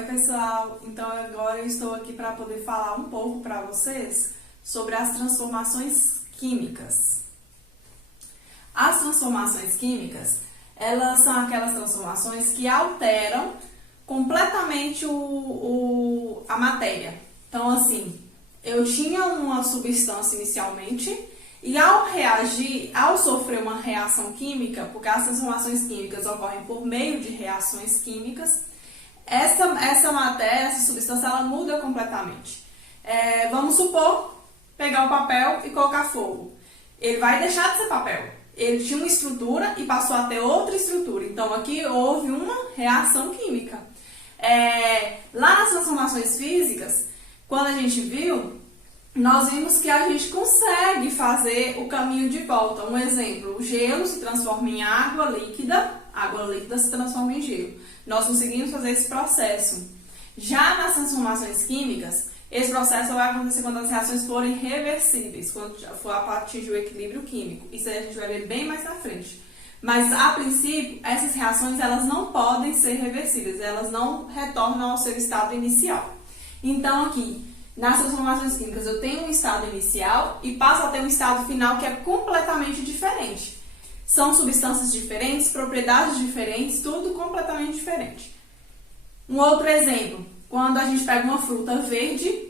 Oi pessoal, então agora eu estou aqui para poder falar um pouco para vocês sobre as transformações químicas. As transformações químicas, elas são aquelas transformações que alteram completamente a matéria. Então assim, eu tinha uma substância inicialmente e ao reagir, ao sofrer uma reação química, porque as transformações químicas ocorrem por meio de reações químicas, essa matéria, essa substância, ela muda completamente. Vamos supor, pegar o papel e colocar fogo. Ele vai deixar de ser papel. Ele tinha uma estrutura e passou a ter outra estrutura. Então, aqui houve uma reação química. Lá nas transformações físicas, quando a gente viu, nós vimos que a gente consegue fazer o caminho de volta. Um exemplo, o gelo se transforma em água líquida se transforma em gelo. Nós conseguimos fazer esse processo. Já nas transformações químicas, esse processo vai acontecer quando as reações forem reversíveis, quando for atingir o equilíbrio químico. Isso aí a gente vai ver bem mais na frente. Mas, a princípio, essas reações elas não podem ser reversíveis, elas não retornam ao seu estado inicial. Então, aqui, nas transformações químicas, eu tenho um estado inicial e passo a ter um estado final que é completamente diferente. São substâncias diferentes, propriedades diferentes, tudo completamente diferente. Um outro exemplo, quando a gente pega uma fruta verde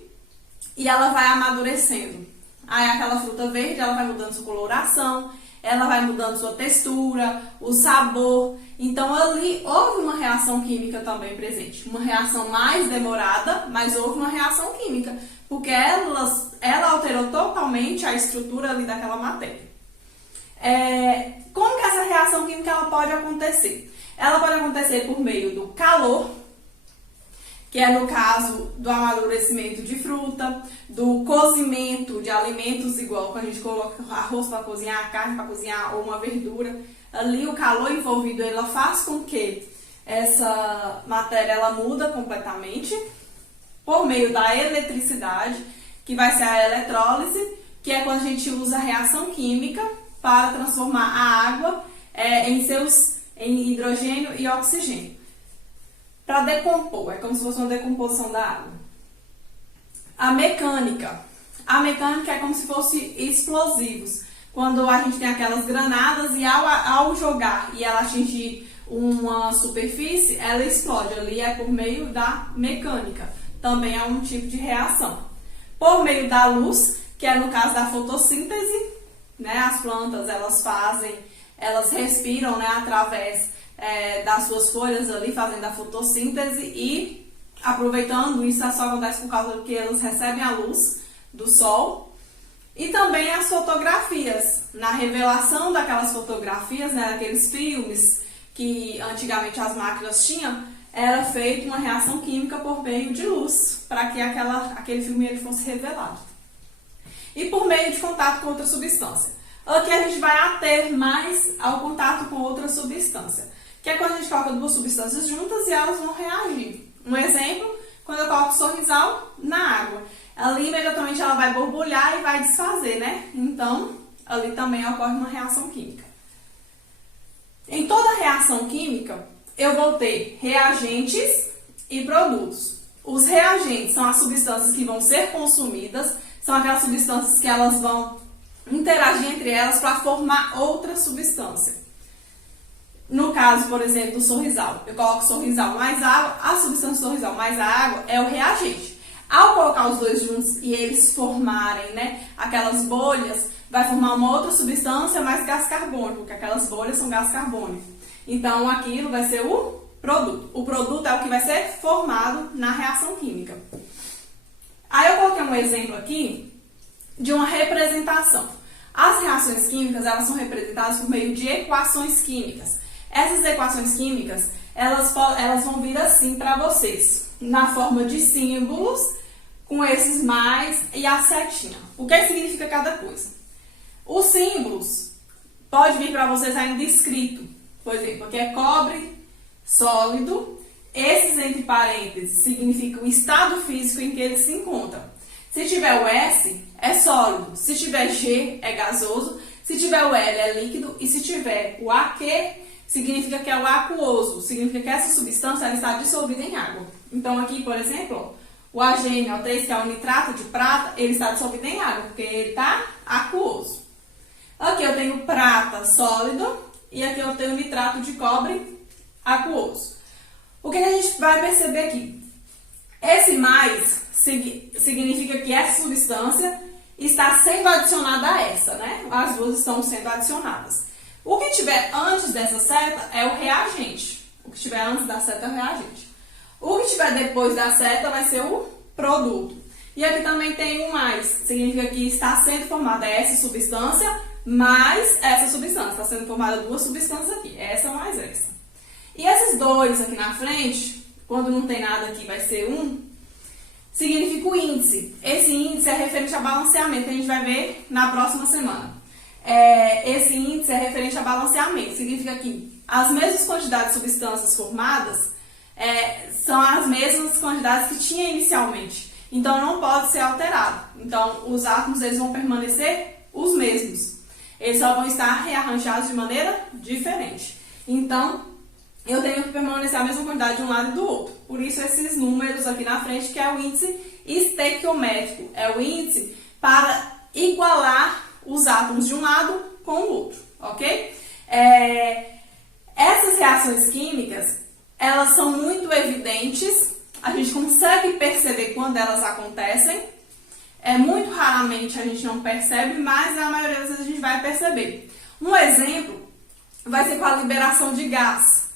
e ela vai amadurecendo. Aí aquela fruta verde, ela vai mudando sua coloração, ela vai mudando sua textura, o sabor. Então ali houve uma reação química também presente. Uma reação mais demorada, mas houve uma reação química, porque ela alterou totalmente a estrutura ali daquela matéria. Como que essa reação química ela pode acontecer? Ela pode acontecer por meio do calor, que é no caso do amadurecimento de fruta, do cozimento de alimentos, igual quando a gente coloca arroz para cozinhar, carne para cozinhar ou uma verdura. Ali o calor envolvido ela faz com que essa matéria ela muda completamente por meio da eletricidade, que vai ser a eletrólise, que é quando a gente usa a reação química para transformar a água em hidrogênio e oxigênio. Para decompor, é como se fosse uma decomposição da água. A mecânica é como se fosse explosivos. Quando a gente tem aquelas granadas e ao jogar e ela atingir uma superfície, ela explode. Ali é por meio da mecânica. Também é um tipo de reação. Por meio da luz, que é no caso da fotossíntese, né? As plantas, elas respiram, né, através das suas folhas ali, fazendo a fotossíntese e aproveitando, isso só acontece por causa que elas recebem a luz do sol. E também as fotografias, na revelação daquelas fotografias, né, daqueles filmes que antigamente as máquinas tinham, era feita uma reação química por meio de luz, para que aquele filme ele fosse revelado. E por meio de contato com outra substância. Aqui a gente vai ter mais ao contato com outra substância, que é quando a gente coloca duas substâncias juntas e elas vão reagir. Um exemplo, quando eu coloco sorrisal na água. Ali imediatamente ela vai borbulhar e vai desfazer, né? Então, ali também ocorre uma reação química. Em toda reação química, eu vou ter reagentes e produtos. Os reagentes são as substâncias que vão ser consumidas, são aquelas substâncias que elas vão interagir entre elas para formar outra substância. No caso, por exemplo, do sorrisal, eu coloco sorrisal mais água, a substância sorrisal mais a água é o reagente. Ao colocar os dois juntos e eles formarem, né, aquelas bolhas, vai formar uma outra substância mais gás carbônico, porque aquelas bolhas são gás carbônico. Então, aquilo vai ser o produto. O produto é o que vai ser formado na reação química. Aí eu coloquei um exemplo aqui de uma representação. As reações químicas, elas são representadas por meio de equações químicas. Essas equações químicas, elas vão vir assim para vocês, na forma de símbolos, com esses mais e a setinha. O que significa cada coisa? Os símbolos pode vir para vocês ainda escrito. Por exemplo, aqui é cobre sólido. Esses entre parênteses significam o estado físico em que ele se encontra. Se tiver o S, é sólido. Se tiver G, é gasoso. Se tiver o L, é líquido. E se tiver o AQ, significa que é o aquoso, significa que essa substância ela está dissolvida em água. Então aqui, por exemplo, o AgNO3, que é o nitrato de prata, ele está dissolvido em água, porque ele está aquoso. Aqui eu tenho prata sólido e aqui eu tenho nitrato de cobre aquoso. O que a gente vai perceber aqui? Esse mais significa que essa substância está sendo adicionada a essa, né? As duas estão sendo adicionadas. O que tiver antes dessa seta é o reagente. O que tiver antes da seta é o reagente. O que tiver depois da seta vai ser o produto. E aqui também tem o mais. Significa que está sendo formada essa substância mais essa substância. Está sendo formada duas substâncias aqui. Essa mais essa. E esses dois aqui na frente, quando não tem nada aqui, vai ser significa o índice. Esse índice é referente a balanceamento, que a gente vai ver na próxima semana. Esse índice é referente a balanceamento. Significa que as mesmas quantidades de substâncias formadas são as mesmas quantidades que tinha inicialmente. Então, não pode ser alterado. Então, os átomos eles vão permanecer os mesmos. Eles só vão estar rearranjados de maneira diferente. Então, eu tenho que permanecer a mesma quantidade de um lado e do outro. Por isso, esses números aqui na frente, que é o índice estequiométrico. É o índice para igualar os átomos de um lado com o outro, ok? Essas reações químicas, elas são muito evidentes. A gente consegue perceber quando elas acontecem. Muito raramente a gente não percebe, mas na maioria das vezes a gente vai perceber. Um exemplo vai ser com a liberação de gás.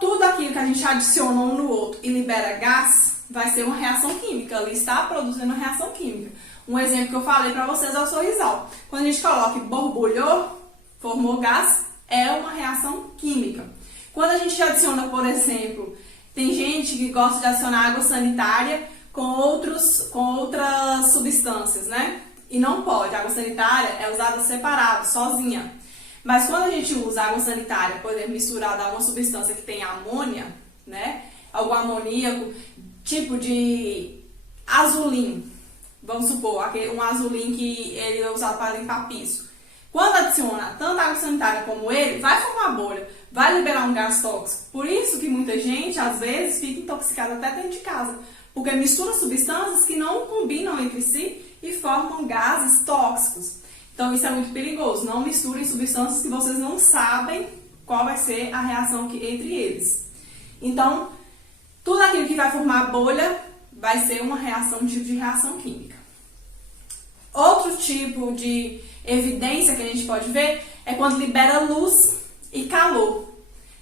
Tudo aquilo que a gente adiciona um no outro e libera gás vai ser uma reação química. Ali está produzindo uma reação química. Um exemplo que eu falei para vocês é o sorrisal. Quando a gente coloca e borbulhou, formou gás, é uma reação química. Quando a gente adiciona, por exemplo, tem gente que gosta de adicionar água sanitária com outras substâncias, né? E não pode. A água sanitária é usada separado, sozinha. Mas quando a gente usa água sanitária, por exemplo, misturada a uma substância que tem amônia, né? Algum amoníaco, tipo de azulim, vamos supor, um azulim que ele é usado para limpar piso. Quando adiciona tanto água sanitária como ele, vai formar bolha, vai liberar um gás tóxico. Por isso que muita gente, às vezes, fica intoxicada até dentro de casa, porque mistura substâncias que não combinam entre si e formam gases tóxicos. Então, isso é muito perigoso. Não misturem substâncias que vocês não sabem qual vai ser a reação entre eles. Então, tudo aquilo que vai formar bolha vai ser uma reação, um tipo de reação química. Outro tipo de evidência que a gente pode ver é quando libera luz e calor.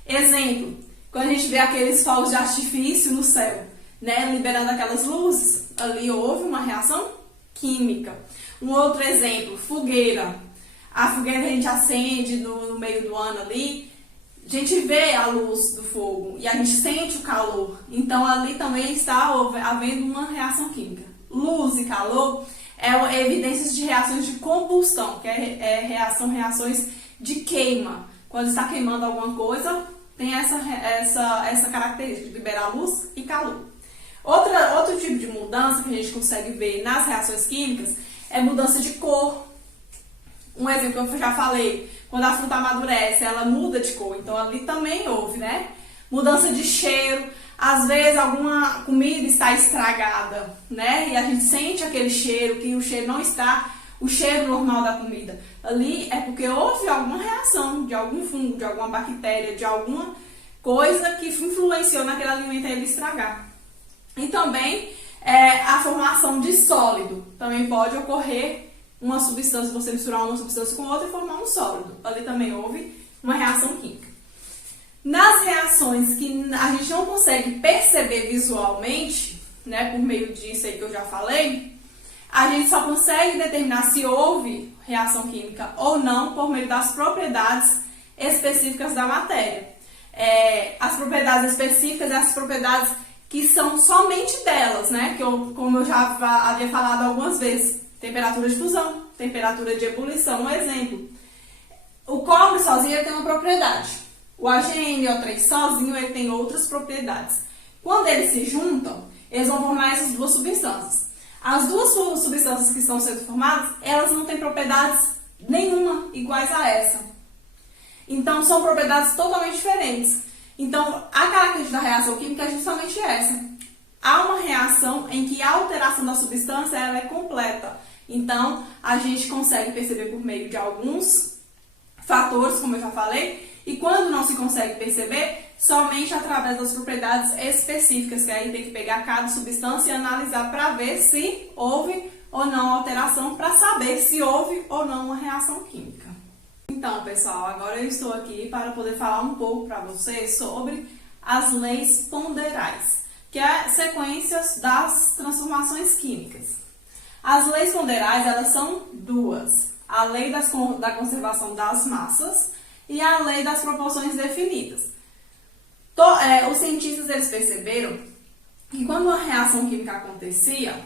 Exemplo, quando a gente vê aqueles fogos de artifício no céu, né, liberando aquelas luzes, ali houve uma reação química. Um outro exemplo, fogueira. A fogueira a gente acende no meio do ano ali, a gente vê a luz do fogo e a gente sente o calor. Então ali também está havendo uma reação química. Luz e calor é evidências de reações de combustão, que reações de queima. Quando está queimando alguma coisa, tem essa característica de liberar luz e calor. Outro tipo de mudança que a gente consegue ver nas reações químicas é mudança de cor. Um exemplo que eu já falei, quando a fruta amadurece, ela muda de cor. Então ali também houve, né? Mudança de cheiro. Às vezes alguma comida está estragada, né? E a gente sente aquele cheiro, que o cheiro não está o cheiro normal da comida. Ali é porque houve alguma reação de algum fungo, de alguma bactéria, de alguma coisa que influenciou naquele alimento a ele estragar. E também a formação de sólido. Também pode ocorrer uma substância, você misturar uma substância com outra e formar um sólido. Ali também houve uma reação química. Nas reações que a gente não consegue perceber visualmente, né, por meio disso aí que eu já falei, a gente só consegue determinar se houve reação química ou não por meio das propriedades específicas da matéria. As propriedades específicas, as propriedades que são somente delas, né? Como eu já havia falado algumas vezes. Temperatura de fusão, temperatura de ebulição, um exemplo. O cobre sozinho ele tem uma propriedade. O AgNO3 sozinho ele tem outras propriedades. Quando eles se juntam, eles vão formar essas duas substâncias. As duas substâncias que estão sendo formadas, elas não têm propriedades nenhuma iguais a essa. Então, são propriedades totalmente diferentes. Então, a característica da reação química é justamente essa. Há uma reação em que a alteração da substância ela é completa. Então, a gente consegue perceber por meio de alguns fatores, como eu já falei, e quando não se consegue perceber, somente através das propriedades específicas, que aí tem que pegar cada substância e analisar para ver se houve ou não alteração, para saber se houve ou não uma reação química. Então, pessoal, agora eu estou aqui para poder falar um pouco para vocês sobre as leis ponderais, que é sequências das transformações químicas. As leis ponderais, elas são duas: a lei da conservação das massas e a lei das proporções definidas. Os cientistas eles perceberam que quando uma reação química acontecia,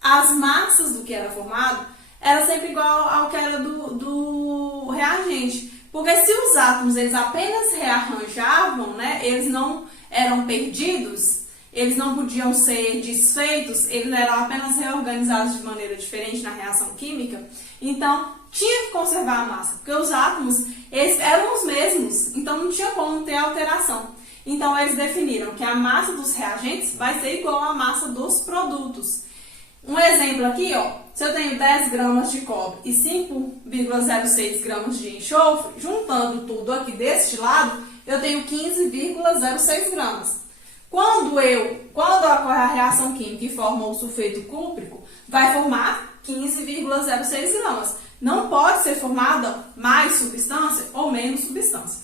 as massas do que era formado era sempre igual ao que era do reagente. Porque se os átomos eles apenas rearranjavam, né, eles não eram perdidos, eles não podiam ser desfeitos, eles eram apenas reorganizados de maneira diferente na reação química, então tinha que conservar a massa, porque os átomos eles eram os mesmos, então não tinha como ter alteração. Então eles definiram que a massa dos reagentes vai ser igual à massa dos produtos. Um exemplo aqui, ó, se eu tenho 10 gramas de cobre e 5,06 gramas de enxofre, juntando tudo aqui deste lado, eu tenho 15,06 gramas. Quando ocorre a reação química e forma o sulfeto cúprico, vai formar 15,06 gramas. Não pode ser formada mais substância ou menos substância.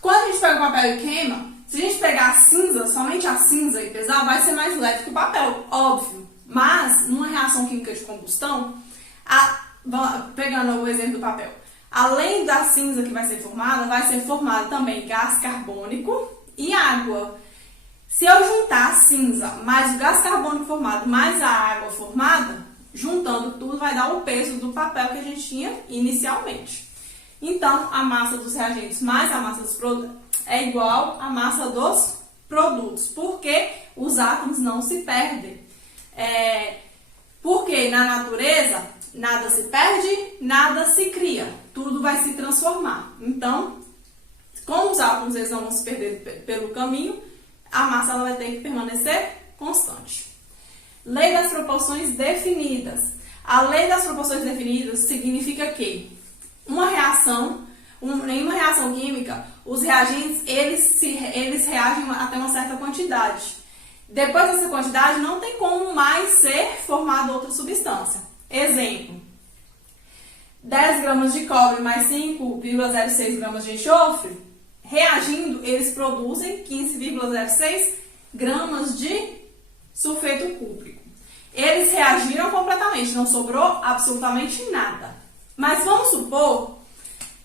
Quando a gente pega o papel e queima, se a gente pegar a cinza, somente a cinza e pesar, vai ser mais leve que o papel, óbvio. Mas, numa reação química de combustão, pegando o exemplo do papel, além da cinza que vai ser formada também gás carbônico e água. Se eu juntar a cinza mais o gás carbônico formado mais a água formada, juntando tudo vai dar o peso do papel que a gente tinha inicialmente. Então, a massa dos reagentes mais a massa dos produtos é igual à massa dos produtos, porque os átomos não se perdem. Porque na natureza, nada se perde, nada se cria, tudo vai se transformar. Então, como os átomos eles não vão se perder pelo caminho, a massa ela vai ter que permanecer constante. Lei das proporções definidas. A lei das proporções definidas significa que em uma reação química, os reagentes eles reagem até uma certa quantidade. Depois dessa quantidade, não tem como mais ser formada outra substância. Exemplo: 10 gramas de cobre mais 5,06 gramas de enxofre, reagindo, eles produzem 15,06 gramas de sulfeto cúprico. Eles reagiram completamente, não sobrou absolutamente nada. Mas vamos supor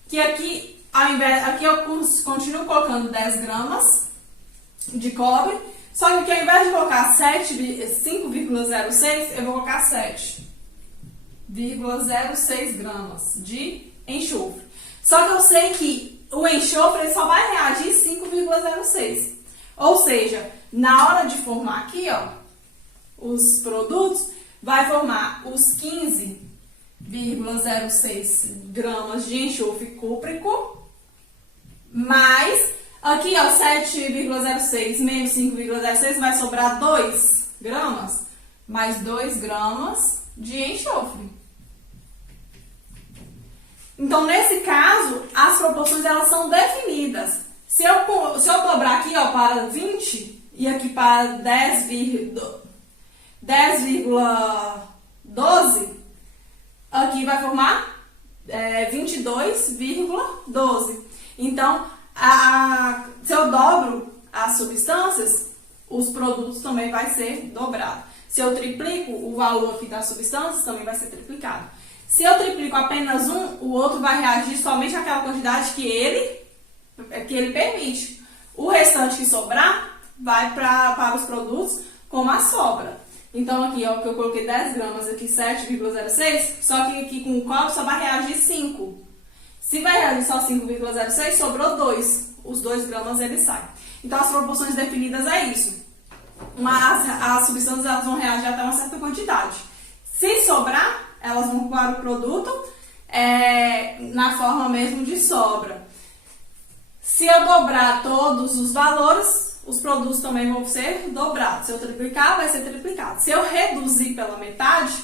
que aqui eu continuo colocando 10 gramas de cobre, só que aqui ao invés de colocar 5,06, eu vou colocar 7,06 gramas de enxofre. Só que eu sei que o enxofre ele só vai reagir 5,06. Ou seja, na hora de formar aqui, ó, os produtos, vai formar os 15,06 gramas de enxofre cúprico, mais, aqui ó, 7,06 menos 5,06 vai sobrar 2 gramas, mais 2 gramas de enxofre. Então, nesse caso, as proporções elas são definidas. Se eu dobrar aqui ó, para 20 e aqui para 10,12, aqui vai formar 22,12. Então, se eu dobro as substâncias, os produtos também vai ser dobrado. Se eu triplico o valor aqui das substâncias, também vai ser triplicado. Se eu triplico apenas um, o outro vai reagir somente àquela quantidade que ele permite. O restante que sobrar vai para os produtos como a sobra. Então aqui, ó, que eu coloquei 10 gramas, aqui 7,06, só que aqui com o cobre só vai reagir 5. Se vai reagir só 5,06, sobrou 2. Os 2 gramas eles saem. Então as proporções definidas é isso. As substâncias elas vão reagir até uma certa quantidade. Se sobrar, elas vão para o produto na forma mesmo de sobra. Se eu dobrar todos os valores, os produtos também vão ser dobrados. Se eu triplicar, vai ser triplicado. Se eu reduzir pela metade,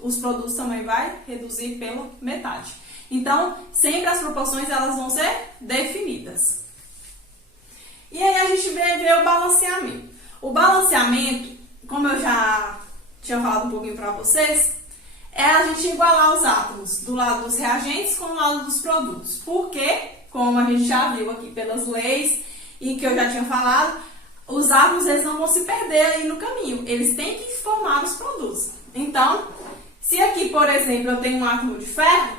os produtos também vão reduzir pela metade. Então, sempre as proporções elas vão ser definidas. E aí a gente vai ver o balanceamento. O balanceamento, como eu já tinha falado um pouquinho para vocês, é a gente igualar os átomos do lado dos reagentes com o lado dos produtos. Porque, como a gente já viu aqui pelas leis e que eu já tinha falado, os átomos eles não vão se perder aí no caminho. Eles têm que formar os produtos. Então, se aqui, por exemplo, eu tenho um átomo de ferro,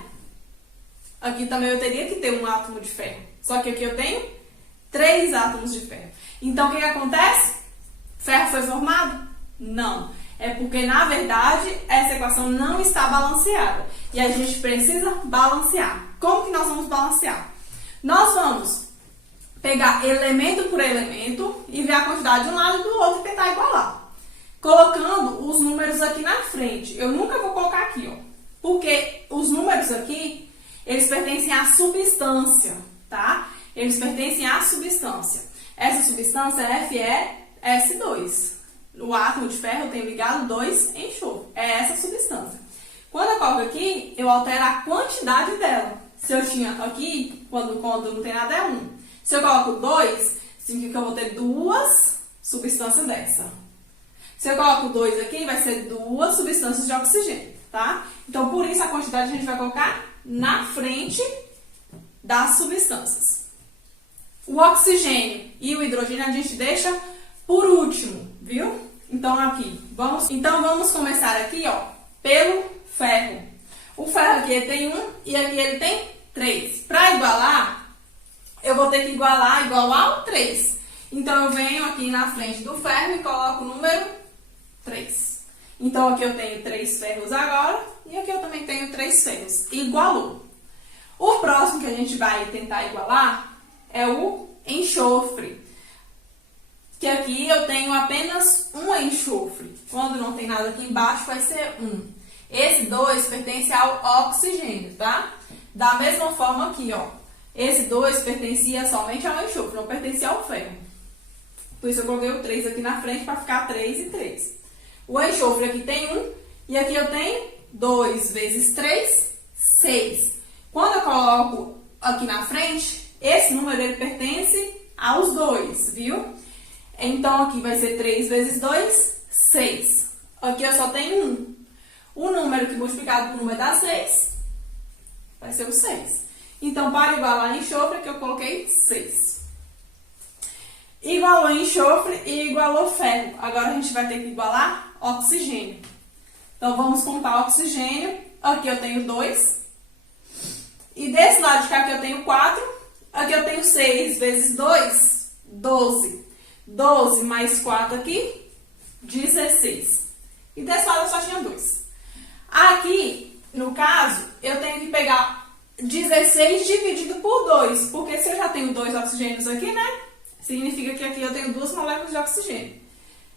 aqui também eu teria que ter um átomo de ferro. Só que aqui eu tenho 3 átomos de ferro. Então, o que acontece? Ferro foi formado? Não. É porque, na verdade, essa equação não está balanceada. E a gente precisa balancear. Como que nós vamos balancear? Nós vamos pegar elemento por elemento e ver a quantidade de um lado e do outro e tentar igualar. Colocando os números aqui na frente. Eu nunca vou colocar aqui, ó. Porque os números aqui, eles pertencem à substância, tá? Eles pertencem à substância. Essa substância é FeS2. O átomo de ferro eu tenho ligado 2 enxofre. É essa substância. Quando eu coloco aqui, eu altero a quantidade dela. Se eu tinha aqui, quando não tem nada, é 1. Se eu coloco 2, significa que eu vou ter 2 substâncias dessa. Se eu coloco 2 aqui, vai ser 2 substâncias de oxigênio, tá? Então, por isso, a quantidade a gente vai colocar na frente das substâncias. O oxigênio e o hidrogênio a gente deixa por último, viu? Então, vamos começar aqui, ó, pelo ferro. O ferro aqui ele tem 1 e aqui ele tem 3. Para igualar, eu vou ter que igualar igual ao 3. Então, eu venho aqui na frente do ferro e coloco o número 3. Então, aqui eu tenho 3 ferros agora e aqui eu também tenho 3 ferros. Igualou. O próximo que a gente vai tentar igualar é o enxofre. Que aqui eu tenho apenas um enxofre. Quando não tem nada aqui embaixo, vai ser 1. Esse 2 pertence ao oxigênio, tá? Da mesma forma aqui, ó. Esse 2 pertencia somente ao enxofre, não pertencia ao ferro. Por isso eu coloquei o 3 aqui na frente para ficar 3 e 3. O enxofre aqui tem 1 e aqui eu tenho 2 vezes 3, 6. Quando eu coloco aqui na frente, esse número ele pertence aos 2, viu? Então, aqui vai ser 3 vezes 2, 6. Aqui eu só tenho 1. O número que multiplicado por 1 vai dar 6, vai ser o 6. Então, para igualar enxofre, aqui eu coloquei 6. Igualou enxofre e igualou ferro. Agora, a gente vai ter que igualar oxigênio. Então, vamos contar o oxigênio. Aqui eu tenho 2. E desse lado de cá, aqui eu tenho 4. Aqui eu tenho 6 vezes 2, 12. 12 mais 4 aqui, 16. E desse lado eu só tinha 2. Aqui, no caso, eu tenho que pegar 16 dividido por 2. Porque se eu já tenho 2 oxigênios aqui, né? Significa que aqui eu tenho 2 moléculas de oxigênio.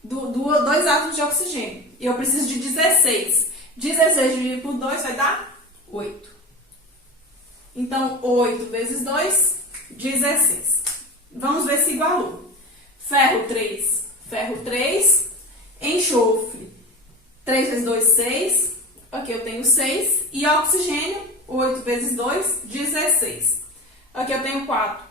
2 átomos de oxigênio. E eu preciso de 16. 16 dividido por 2 vai dar 8. Então, 8 vezes 2, 16. Vamos ver se igualou. Ferro 3, enxofre, 3 vezes 2, 6, aqui eu tenho 6, e oxigênio, 8 vezes 2, 16. Aqui eu tenho 4,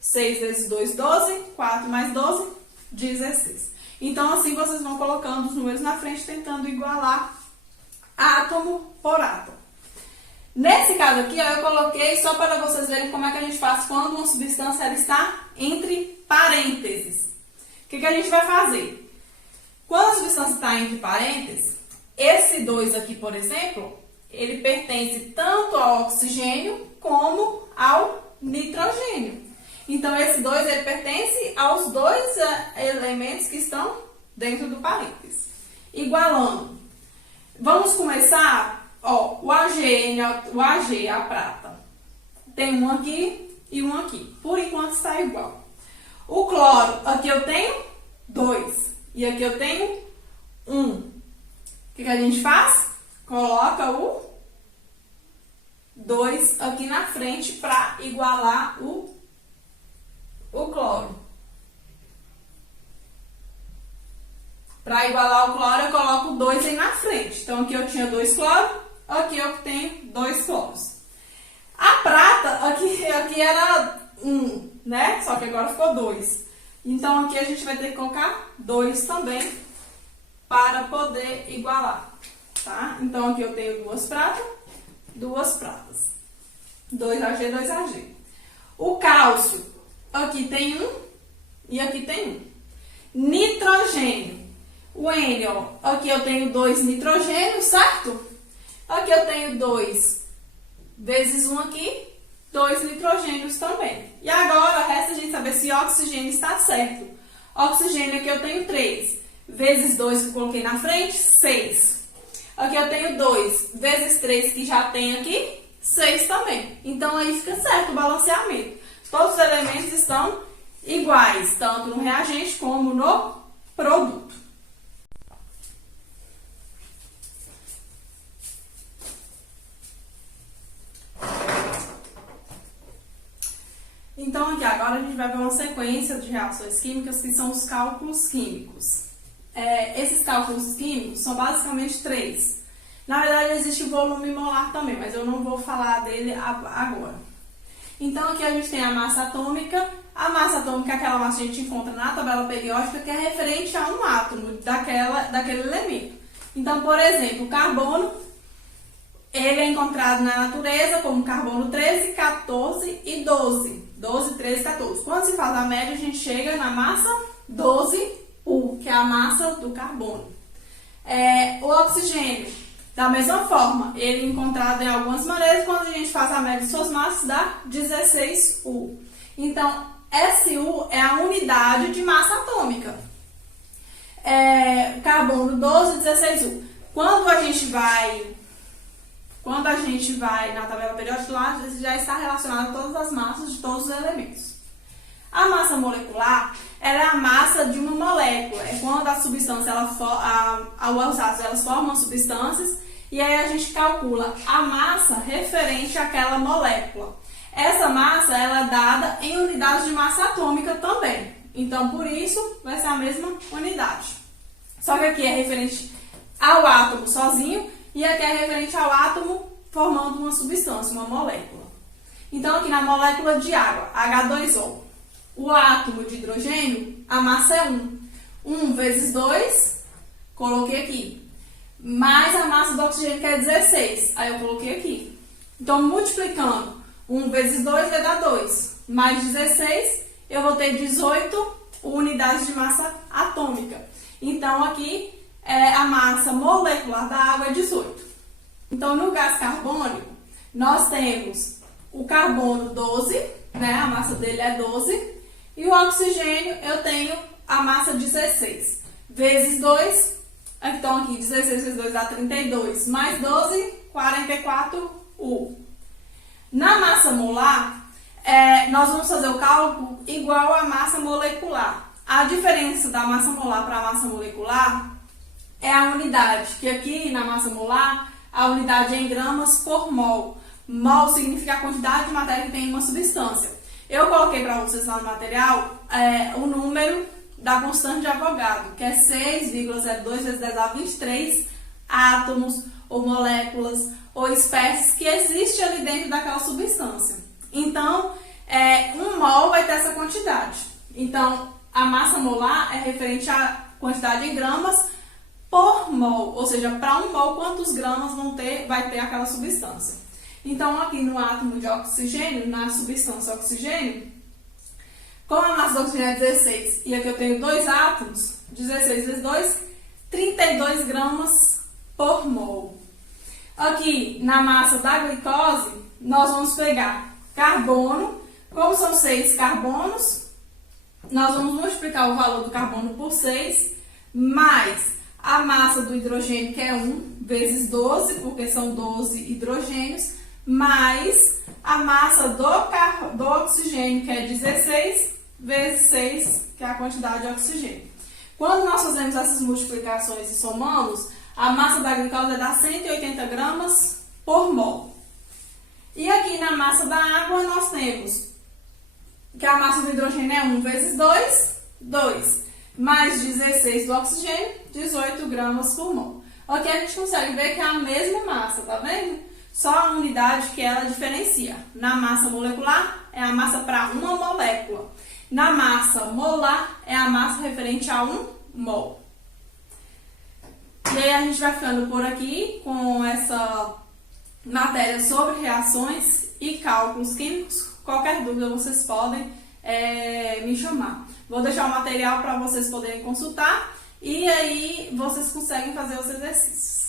6 vezes 2, 12, 4 mais 12, 16. Então, assim vocês vão colocando os números na frente, tentando igualar átomo por átomo. Nesse caso aqui, ó, eu coloquei só para vocês verem como é que a gente faz quando uma substância ela está entre parênteses. O que a gente vai fazer? Quando a substância está entre parênteses, esse 2 aqui, por exemplo, ele pertence tanto ao oxigênio como ao nitrogênio. Então, esse 2 ele pertence aos 2 elementos que estão dentro do parênteses. Igualando. Vamos começar, ó, o Ag, a prata. Tem um aqui e um aqui. Por enquanto está igual. O cloro, aqui eu tenho 2 e aqui eu tenho 1. O que a gente faz? Coloca o 2 aqui na frente para igualar o cloro. Para igualar o cloro, eu coloco 2 aí na frente. Então, aqui eu tinha 2 cloros, aqui eu tenho 2 cloros. A prata, aqui era 1, né? Só que agora ficou 2. Então, aqui a gente vai ter que colocar 2 também para poder igualar, tá? Então, aqui eu tenho 2 pratas. 2Ag, 2Ag. O cálcio, aqui tem 1 e aqui tem 1. Nitrogênio. O N, ó, aqui eu tenho 2 nitrogênios, certo? Aqui eu tenho 2 vezes 1 aqui, 2 nitrogênios também. E agora, resta a gente saber se oxigênio está certo. Oxigênio aqui eu tenho 3, vezes 2 que eu coloquei na frente, 6. Aqui eu tenho 2 vezes 3 que já tem aqui, 6 também. Então, aí fica certo o balanceamento. Todos os elementos estão iguais, tanto no reagente como no produto. Então, aqui agora a gente vai ver uma sequência de reações químicas que são os cálculos químicos. Esses cálculos químicos são basicamente 3. Na verdade, existe o volume molar também, mas eu não vou falar dele agora. Então, aqui a gente tem a massa atômica. A massa atômica é aquela massa que a gente encontra na tabela periódica que é referente a um átomo daquele elemento. Então, por exemplo, o carbono, ele é encontrado na natureza como carbono 13, 14 e 12. 12, 13, 14. Quando se faz a média, a gente chega na massa 12U, que é a massa do carbono. O oxigênio, da mesma forma, ele é encontrado em algumas maneiras, quando a gente faz a média de suas massas, dá 16U. Então, SU é a unidade de massa atômica. Carbono 12, 16U. Quando a gente vai na tabela periódica, lá já está relacionado a todas as massas de todos os elementos. A massa molecular é a massa de uma molécula. É quando a substância, os átomos, elas formam substâncias e aí a gente calcula a massa referente àquela molécula. Essa massa ela é dada em unidades de massa atômica também. Então, por isso, vai ser a mesma unidade. Só que aqui é referente ao átomo sozinho e aqui é referente ao átomo formando uma substância, uma molécula. Então, aqui na molécula de água, H2O, o átomo de hidrogênio, a massa é 1. 1 vezes 2, coloquei aqui. Mais a massa do oxigênio, que é 16. Aí eu coloquei aqui. Então, multiplicando 1 vezes 2 vai dar 2. Mais 16, eu vou ter 18 unidades de massa atômica. Então, aqui, a massa molecular da água é 18. Então, no gás carbônico, nós temos o carbono 12, né? A massa dele é 12. E o oxigênio, eu tenho a massa 16. Vezes 2, então aqui 16 vezes 2 dá 32. Mais 12, 44U. Na massa molar, nós vamos fazer o cálculo igual à massa molecular. A diferença da massa molar para a massa molecular é a unidade, que aqui na massa molar, a unidade é em gramas por mol. Mol significa a quantidade de matéria que tem em uma substância. Eu coloquei para vocês lá no material o número da constante de Avogadro, que é 6,02 vezes 10 a 23 átomos ou moléculas ou espécies que existem ali dentro daquela substância. Então, 1 mol vai ter essa quantidade. Então, a massa molar é referente à quantidade em gramas por mol, ou seja, para 1 mol, quantos gramas vai ter aquela substância. Então, aqui no átomo de oxigênio, na substância oxigênio, como a massa do oxigênio é 16 e aqui eu tenho 2 átomos, 16 vezes 2, 32 gramas por mol. Aqui na massa da glicose, nós vamos pegar carbono, como são 6 carbonos, nós vamos multiplicar o valor do carbono por 6, mais a massa do hidrogênio, que é 1, vezes 12, porque são 12 hidrogênios, mais a massa do oxigênio, que é 16, vezes 6, que é a quantidade de oxigênio. Quando nós fazemos essas multiplicações e somamos, a massa da glicose dá 180 gramas por mol. E aqui na massa da água nós temos que a massa do hidrogênio é 1 vezes 2, 2, mais 16 do oxigênio, 18 gramas por mol. Ok, a gente consegue ver que é a mesma massa, tá vendo? Só a unidade que ela diferencia. Na massa molecular é a massa para uma molécula. Na massa molar é a massa referente a 1 mol. E aí a gente vai ficando por aqui com essa matéria sobre reações e cálculos químicos. Qualquer dúvida vocês podem me chamar. Vou deixar o material para vocês poderem consultar e aí vocês conseguem fazer os exercícios.